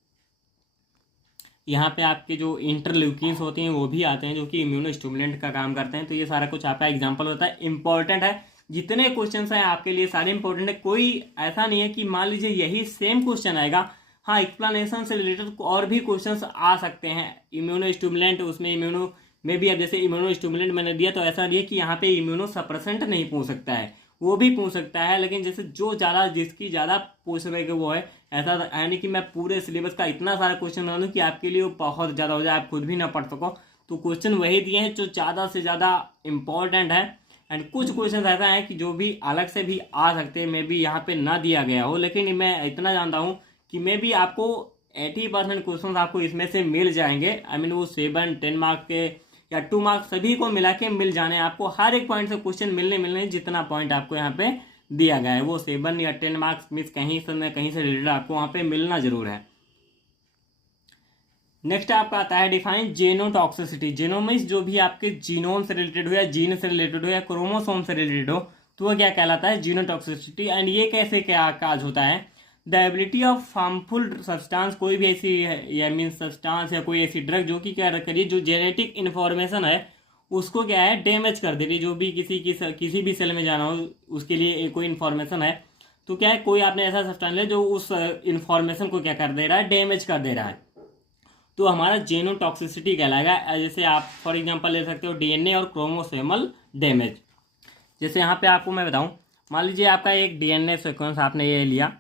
यहाँ पे आपके जो इंटरल्यूकिन्स होते हैं वो भी आते हैं, जो कि इम्यूनो स्टिमुलेंट का काम करते हैं। तो ये सारा कुछ आपका एग्जाम्पल होता है, इंपॉर्टेंट है। जितने क्वेश्चंस हैं आपके लिए सारे इंपॉर्टेंट है, कोई ऐसा नहीं है कि मान लीजिए यही सेम क्वेश्चन आएगा। हाँ, एक्सप्लेनेशन से रिलेटेड और भी क्वेश्चंस आ सकते हैं। इम्यूनो स्टिमुलेंट, उसमें इम्यूनो में भी अब जैसे इम्यूनो स्टिमुलेंट मैंने दिया, तो ऐसा नहीं है कि यहाँ पे इम्यूनो सप्रेसेंट नहीं पूछ सकता है, वो भी पूछ सकता है। लेकिन जैसे जो ज़्यादा जिसकी ज़्यादा पूछ रहे वो है, ऐसा है नहीं कि मैं पूरे सिलेबस का इतना सारा क्वेश्चन बना दूँ कि आपके लिए वो बहुत ज़्यादा हो जाए, आप खुद भी ना पढ़ सको। तो क्वेश्चन वही दिए हैं जो ज़्यादा से ज़्यादा इम्पॉर्टेंट है। एंड कुछ क्वेश्चन ऐसा है कि जो भी अलग से भी आ सकते हैं, मे बी यहाँ पे ना दिया गया हो, लेकिन मैं इतना जानता हूँ कि मे बी आपको 80% क्वेश्चन आपको इसमें से मिल जाएंगे। आई मीन वो 7-10 मार्क्स के या 2 मार्क्स सभी को मिला के मिल जाने, आपको हर एक पॉइंट से क्वेश्चन मिलने जितना पॉइंट आपको यहाँ पे दिया गया है, वो 7 या 10 मार्क्स मिस कहीं से न कहीं से रिलेटेड आपको वहाँ पे मिलना जरूर है। नेक्स्ट आपका आता है डिफाइन जेनोटॉक्सिसिटी। जेनोमिस जो भी आपके जीनोम से रिलेटेड हो या जीन से रिलेटेड हो या क्रोमोसोम से रिलेटेड हो, तो वो क्या कहलाता है, जीनोटॉक्सिसिटी। एंड ये कैसे क्या काज होता है, the ability of harmful substance, कोई भी ऐसी या मीन सब्सटेंस या कोई ऐसी ड्रग जो कि क्या करिए, जो जेनेटिक इन्फॉर्मेशन है उसको क्या है डैमेज कर दे रही, जो भी किसी भी सेल में जाना हो उसके लिए कोई इन्फॉर्मेशन है, तो क्या है कोई आपने ऐसा सब्सटेंस है जो उस इन्फॉर्मेशन को क्या कर दे रहा है, डैमेज कर दे रहा है, तो हमारा जेनोटॉक्सिसिटी कहलाएगा। जैसे आप फॉर एग्जांपल ले सकते हो DNA और क्रोमोसोमल डैमेज। जैसे यहाँ पे आपको मैं बताऊँ, मान लीजिए आपका एक DNA सीक्वेंस आपने ये लिया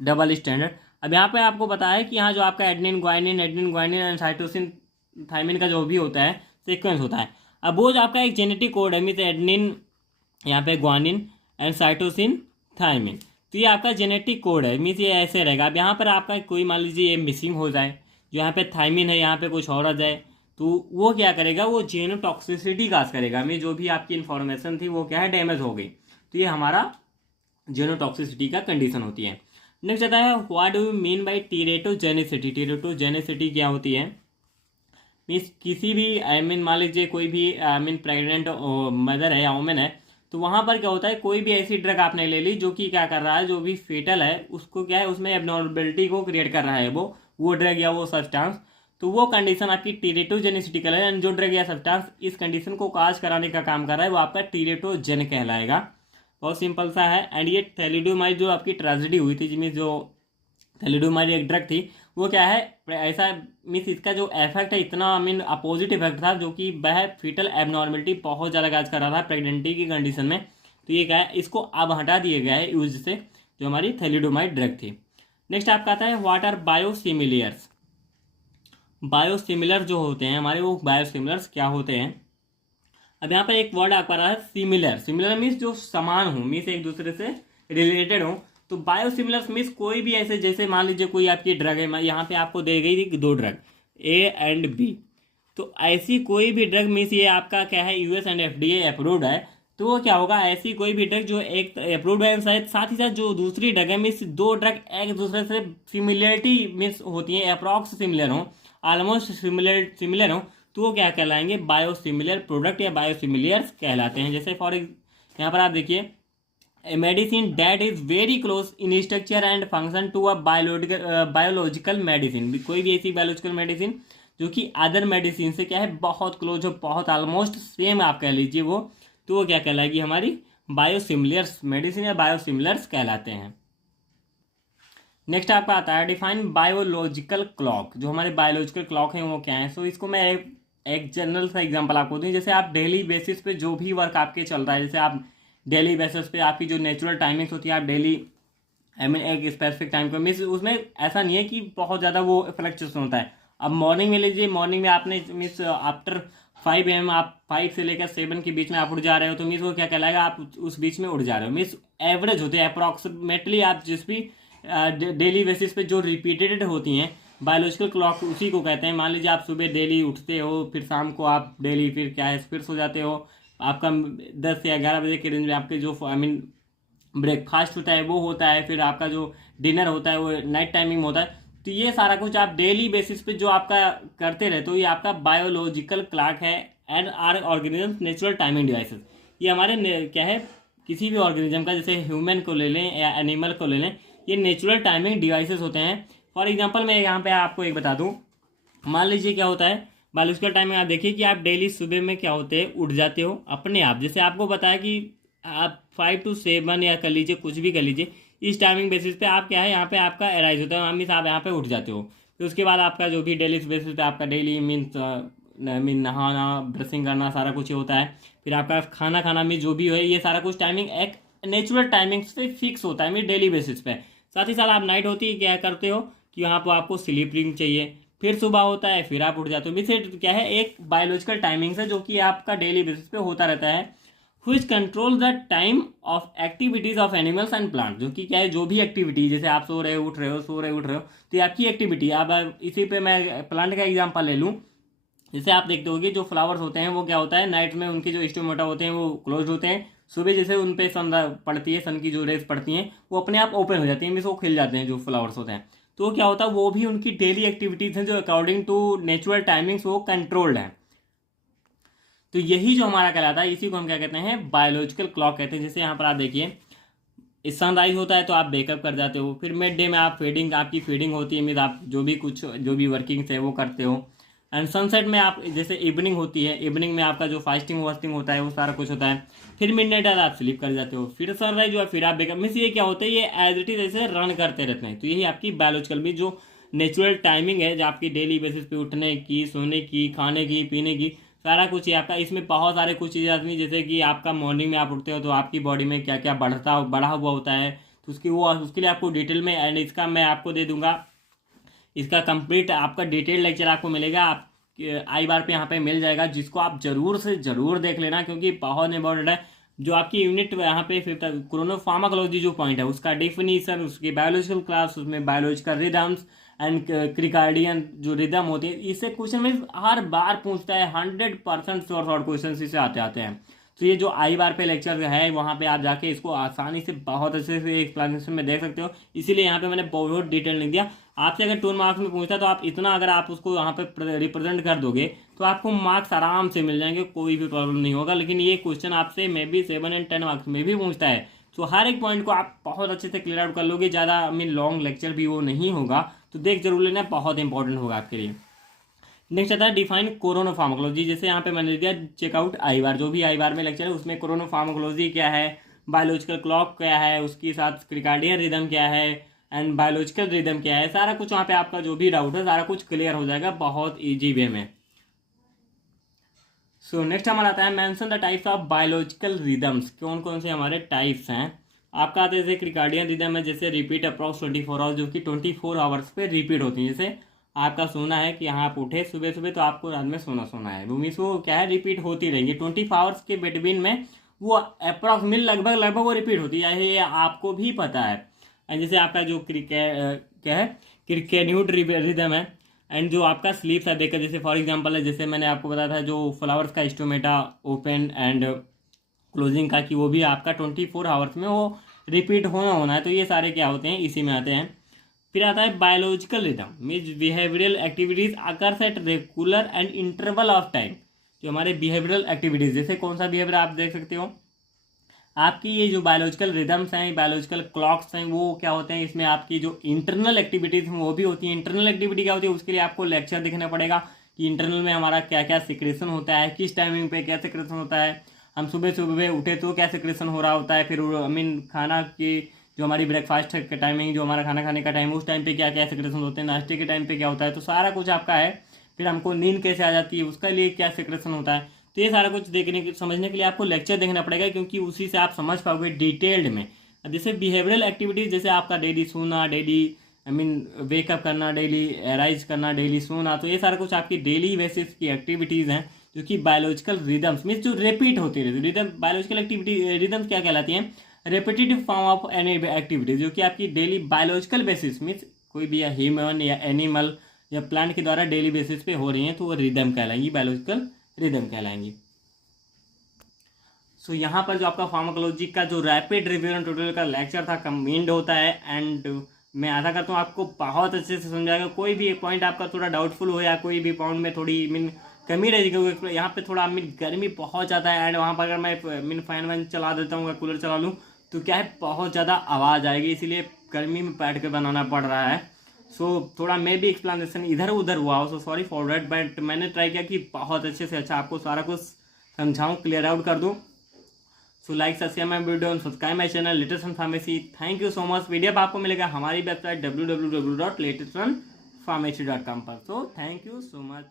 डबल स्टैंडर्ड। अब यहाँ पे आपको बताया है कि यहाँ जो आपका adenine guanine and cytosine thymine का जो भी होता है सीक्वेंस होता है, अब वो जो आपका एक जेनेटिक कोड है, मीन्स एडेनिन यहाँ पे ग्वानिन एंड साइटोसिन थाइमिन, तो ये आपका जेनेटिक कोड है, मीन्स ये ऐसे रहेगा। अब यहाँ पर आपका कोई मान लीजिए ये मिसिंग हो जाए, जो यहाँ पे थाइमिन है यहाँ पे कुछ और आ जाए, तो वो क्या करेगा, वो जेनोटॉक्सिसिटी काज करेगा, मीन जो भी आपकी इन्फॉर्मेशन थी वो क्या है डैमेज हो गई, तो ये हमारा जेनोटॉक्सिसिटी का कंडीशन होती है। नेक्स्ट आता है what do you mean by teratogenicity. Teratogenicity क्या होती है, मीन्स किसी भी आई मीन मान लीजिए कोई भी आई मीन प्रेग्नेंट मदर है या वुमेन है, तो वहाँ पर क्या होता है, कोई भी ऐसी ड्रग आपने ले ली जो कि क्या कर रहा है, जो भी फेटल है उसको क्या है उसमें एबनॉर्मेलिटी को क्रिएट कर रहा है वो ड्रग या वो सब्सटेंस, तो वो कंडीशन आपकी टीरेटोजेनिसिटी कहलाएगा। जो ड्रग या सब्सटेंस इस कंडीशन को काज कराने का काम कर रहा है वो आपका टीरेटोजेन कहलाएगा। बहुत सिंपल सा है। एंड ये थैलिडोमाइड जो आपकी ट्रेजेडी हुई थी, जिसमें जो थैलिडोमाइड एक ड्रग थी, वो क्या है ऐसा मीन्स इसका जो इफेक्ट है इतना मीन अपोजिट इफेक्ट था, जो कि वह फीटल एबनॉर्मलिटी बहुत ज़्यादा काज कर रहा था प्रेगनेंटी की कंडीशन में, तो ये क्या है इसको अब हटा दिया गया है यूज से, जो हमारी थैलिडोमाइड ड्रग थी। नेक्स्ट आपका आता है व्हाट आर बायोसिमिलर्स। बायोसिमिलर जो होते हैं हमारे, वो बायोसिमिलर्स क्या होते हैं। अब यहाँ पर एक वर्ड आपका रहा है सिमिलर। सिमिलर मीन्स जो समान हो, मीन्स एक दूसरे से रिलेटेड हो। तो बायोसिमिलर्स मीन्स कोई भी ऐसे, जैसे मान लीजिए कोई आपकी ड्रग है, यहाँ पे आपको दे गई थी 2 ड्रग A एंड B, तो ऐसी कोई भी ड्रग मीन्स ये आपका क्या है US एंड FDA अप्रूव्ड है, तो वो क्या होगा, ऐसी कोई भी ड्रग जो एक अप्रूव्ड है शायद, साथ ही साथ जो दूसरी ड्रग है मीन्स 2 ड्रग एक दूसरे से सिमिलरिटी मीन्स होती है, अप्रॉक्स सिमिलर हो, ऑलमोस्ट सिमिलर हो, तो वो क्या कहलाएंगे, बायोसिमिलर प्रोडक्ट या बायोसिमिलर्स कहलाते हैं। जैसे फॉर यहाँ पर आप देखिए, a medicine that is very close in structure and function to a biological medicine. कोई भी ऐसी बायोलॉजिकल मेडिसिन जो कि अदर मेडिसिन से क्या है बहुत क्लोज हो, बहुत ऑलमोस्ट सेम आप कह लीजिए वो, तो वो क्या कहलाएगी, हमारी बायोसिमिलर्स मेडिसिन या बायोसिमिलर्स कहलाते हैं। नेक्स्ट आपका आता है डिफाइन बायोलॉजिकल क्लॉक। जो हमारे बायोलॉजिकल क्लॉक हैं वो क्या है, सो इसको मैं एक जनरल सा एग्जांपल आपको दूँ। जैसे आप डेली बेसिस पे जो भी वर्क आपके चल रहा है, जैसे आप डेली बेसिस पे आपकी जो नेचुरल टाइमिंग्स होती है, आप डेली आई मीन एक स्पेसिफिक टाइम को मिस, उसमें ऐसा नहीं है कि बहुत ज़्यादा वो फ्लक्चुएशन होता है। अब मॉर्निंग में लीजिए, मॉर्निंग में आपने मिस आफ्टर 5 AM आप 5 से लेकर 7 के बीच में आप उठ जा रहे हो, तो मिस वो क्या कहलाएगा, आप उस बीच में उठ जा रहे हो, मिस एवरेज होते हैं अप्रॉक्सीमेटली। आप जिस भी डेली बेसिस पे जो रिपीटेड होती हैं बायोलॉजिकल क्लॉक, उसी को कहते हैं। मान लीजिए आप सुबह डेली उठते हो, फिर शाम को आप डेली फिर क्या है फिर सो जाते हो, आपका 10 से 11 बजे के रेंज में आपके जो आई मीन ब्रेकफास्ट होता है वो होता है, फिर आपका जो डिनर होता है वो नाइट टाइमिंग होता है। तो ये सारा कुछ आप डेली बेसिस पे जो आपका करते रहते हो, ये आपका बायोलॉजिकल क्लॉक है and are organism natural timing devices. ये हमारे क्या है, किसी भी ऑर्गेनिज्म का, जैसे ह्यूमन को ले लें या एनिमल को ले लें, ये नेचुरल टाइमिंग डिवाइसेस होते हैं। फॉर एग्जांपल मैं यहाँ पे आपको एक बता दूँ, मान लीजिए क्या होता है बायोलॉजिकल टाइमिंग, आप देखिए कि आप डेली सुबह में क्या होते हैं, उठ जाते हो अपने आप। जैसे आपको बताया कि आप 5 to 7 या कर लीजिए, कुछ भी कर लीजिए, इस टाइमिंग बेसिस पे आप क्या है यहाँ पे आपका एराइज होता है, मीन्स आप यहाँ पे उठ जाते हो। फिर उसके बाद आपका जो भी डेली बेसिस पे आपका डेली मीन्स नहाना, ब्रशिंग करना, सारा कुछ ही होता है। फिर आपका खाना खाना में जो भी है, ये सारा कुछ टाइमिंग एक नेचुरल टाइमिंग से फिक्स होता है मीन डेली बेसिस पे। साथ ही साथ आप नाइट होती है क्या करते हो कि यहाँ पर आपको स्लीपिंग चाहिए, फिर सुबह होता है, फिर आप उठ जाते हो। मिस क्या है, एक बायोलॉजिकल टाइमिंग है जो कि आपका डेली बेसिस पे होता रहता है, which controls the time of activities of animals and plants। जो कि क्या है, जो भी एक्टिविटी, जैसे आप सो रहे हो उठ रहे हो, सो रहे हो उठ रहे हो, तो ये आपकी एक्टिविटी। अब इसी पे मैं प्लांट का एग्जांपल ले लूँ। जैसे आप देखते होगे जो फ्लावर्स होते हैं वो क्या होता है, नाइट में उनके जो स्टोमेटा होते हैं वो क्लोज होते हैं, सुबह जैसे उन पे सन पड़ती है, सन की जो रेस पड़ती हैं वो अपने आप ओपन हो जाती हैं, मीन्स वो खिल जाते हैं जो फ्लावर्स होते हैं। तो क्या होता है, वो भी उनकी डेली एक्टिविटीज हैं जो अकॉर्डिंग टू नेचुरल टाइमिंग्स वो कंट्रोल्ड है। तो यही जो हमारा कहलाता है, इसी को हम क्या कहते हैं, बायोलॉजिकल क्लॉक कहते हैं। जैसे यहाँ पर आप देखिए, इस सनराइज होता है तो आप बेकअप कर जाते हो, फिर मिड डे में आप फीडिंग, आपकी फीडिंग होती है, मीन आप जो भी कुछ जो भी वर्किंग्स है वो करते हो। एंड सनसेट में आप, जैसे इवनिंग होती है, इवनिंग में आपका जो फास्टिंग वास्टिंग होता है वो सारा कुछ होता है। फिर मिड नाइट आप स्लीप कर जाते हो, फिर सनराइज हुआ, फिर आप बेकअप। मीन्स ये क्या होता है, ये एज इट इज ऐसे रन करते रहते हैं। तो यही आपकी बायोलॉजिकल भी जो नेचुरल टाइमिंग है, जो आपकी डेली बेसिस पे उठने की, सोने की, खाने की, पीने की, सारा कुछ ही आपका। इसमें बहुत सारे कुछ चीज़ें आती हैं, जैसे कि आपका मॉर्निंग में आप उठते हो तो आपकी बॉडी में क्या क्या बढ़ा हुआ होता है, तो उसके लिए आपको डिटेल में, एंड इसका मैं आपको दे दूंगा, इसका कंप्लीट आपका डिटेल लेक्चर आपको मिलेगा, आप आई बार पे यहाँ पे मिल जाएगा, जिसको आप जरूर से जरूर देख लेना, क्योंकि बहुत इंपॉर्टेंट है। जो आपकी यूनिट यहाँ पे फिफ्थ क्रोनोफार्माकोलॉजी जो पॉइंट है, उसका डेफिनीशन, उसकी बायोलॉजिकल क्लास, उसमें बायोलॉजिकल रिदम्स एंड क्रिकार्डियन जो रिदम होती है, इससे क्वेश्चन में हर बार पूछता है, 100% श्योर शॉर्ट क्वेश्चन इसे आते हैं। तो ये जो आई बार पे लेक्चर है, वहाँ पे आप जाके इसको आसानी से बहुत अच्छे से एक्सप्लेनेशन में देख सकते हो। इसीलिए यहाँ पे मैंने बहुत डिटेल नहीं दिया। आपसे अगर 2 मार्क्स में पूछता है तो आप इतना अगर आप उसको यहाँ पे रिप्रेजेंट कर दोगे तो आपको मार्क्स आराम से मिल जाएंगे, कोई भी प्रॉब्लम नहीं होगा। लेकिन ये क्वेश्चन आपसे मे बी 7 और 10 मार्क्स में भी पूछता है, तो हर एक पॉइंट को आप बहुत अच्छे से क्लियर आउट कर लोगे। ज़्यादा लॉन्ग लेक्चर भी वो नहीं होगा, तो देख जरूर लेना, बहुत इंपॉर्टेंट होगा आपके लिए। नेक्स्ट आता है डिफाइन कोरोना फार्माकोलॉजी। जैसे यहाँ पे मैंने दिया चेकआउट आई बार, जो भी आई बार में लेक्चर है उसमें कोरोना फार्माकोलॉजी क्या है, बायोलॉजिकल क्लॉक क्या है, उसके साथ क्रिकार्डियन रिदम क्या है, एंड बायोलॉजिकल रिदम क्या है, सारा कुछ वहाँ पे आपका जो भी डाउट है सारा कुछ क्लियर हो जाएगा बहुत ईजी वे में। सो नेक्स्ट हमारा आता है mention the types of biological rhythms. कौन कौन से हमारे टाइप्स हैं आपका आते हैं। जैसे क्रिकार्डियन रिदम है, जैसे रिपीट अप्रॉक्स 24 आवर्स, जो कि 24 आवर्स पे रिपीट होती है। जैसे आपका सोना है कि यहाँ आप उठे सुबह सुबह तो आपको रात में सोना है, वो मीन्स वो क्या है, रिपीट होती रहेंगी 24 आवर्स के बिटवीन में, वो अप्रॉक्सीमेट लगभग वो रिपीट होती है, ये आपको भी पता है। एंड जैसे आपका जो क्या है, क्रिकेन्यूड रिदम है, एंड जो आपका स्लीप है देखकर, जैसे फॉर एग्जांपल है, जैसे मैंने आपको बताया था जो फ्लावर्स का स्टोमेटा ओपन एंड क्लोजिंग का, कि वो भी आपका 24 आवर्स में वो रिपीट होना है। तो ये सारे क्या होते हैं, इसी में आते हैं। फिर आता है biological rhythm, means behavioural activities occurs at regular and interval of time. जो हमारे बिहेवियरल एक्टिविटीज, जैसे कौन सा बिहेवियर आप देख सकते हो, आपकी ये जो बायोलॉजिकल रिदम्स हैं, बायोलॉजिकल क्लॉक्स हैं, वो क्या होते हैं, इसमें आपकी जो इंटरनल एक्टिविटीज हैं वो भी होती हैं। इंटरनल एक्टिविटी क्या होती है, उसके लिए आपको लेक्चर देखना पड़ेगा कि इंटरनल में हमारा क्या क्या सिक्रेशन होता है, किस टाइमिंग पे क्या सिक्रेशन होता है, हम सुबह सुबह उठे तो क्या सिक्रेशन हो रहा होता है, फिर खाना की जो हमारी ब्रेकफास्ट का टाइमिंग, जो हमारा खाना खाने का टाइम, उस टाइम पे क्या क्या सिक्रेशन होते हैं, नाश्ते के टाइम पे क्या होता है, तो सारा कुछ आपका है। फिर हमको नींद कैसे आ जाती है, उसका लिए क्या सिक्रेशन होता है, तो ये सारा कुछ देखने समझने के लिए आपको लेक्चर देखना पड़ेगा, क्योंकि उसी से आप समझ पाओगे डिटेल्ड में। जैसे बिहेवियरल एक्टिविटीज, जैसे आपका डेली सोना, डेली वेकअप करना, डेली राइज करना, डेली सोना, तो ये सारा कुछ आपकी डेली बेसिस की एक्टिविटीज़ हैं, जो कि बायोलॉजिकल रिदम्स मीन्स जो रिपीट होती रहती है। रिदम बायोलॉजिकल एक्टिविटी रिदम्स क्या कहलाती हैं, repetitive form of any activities, जो कि आपकी डेली बायोलॉजिकल बेसिस मीन्स कोई भी या ह्यूमन या एनिमल या प्लांट के द्वारा डेली बेसिस पे हो रही हैं, तो वो रिदम कहलाएंगी, बायोलॉजिकल रिदम कहलाएंगी। सो यहाँ पर जो आपका फार्माकोलॉजी का जो रैपिड रिव्यू एंड ट्यूटोरियल का लेक्चर था कंबाइंड होता है, एंड मैं आशा करता हूँ आपको बहुत अच्छे से समझाएगा। कोई भी एक पॉइंट आपका थोड़ा डाउटफुल हो या कोई भी पॉइंट में थोड़ी मीन कमी रहेगी, क्योंकि यहाँ पे थोड़ा मीन गर्मी बहुत ज़्यादा है, एंड वहाँ पर अगर मैं मीन फैन वैन चला देता हूँ या कूलर चला लूँ तो क्या है बहुत ज़्यादा आवाज़ आएगी, इसीलिए गर्मी में बैठ के बनाना पड़ रहा है। सो थोड़ा मैं भी एक्सप्लेनेशन इधर उधर हुआ हो, so sorry for that, but मैंने ट्राई किया कि बहुत अच्छे से अच्छा आपको सारा कुछ समझाऊँ, क्लियर आउट कर दूँ। So like subscribe my video and subscribe my channel Latest Sun Pharmacy. Thank you so much. PDF आपको मिलेगा हमारी वेबसाइट www.latestsunpharmacy.com पर। So thank you so much.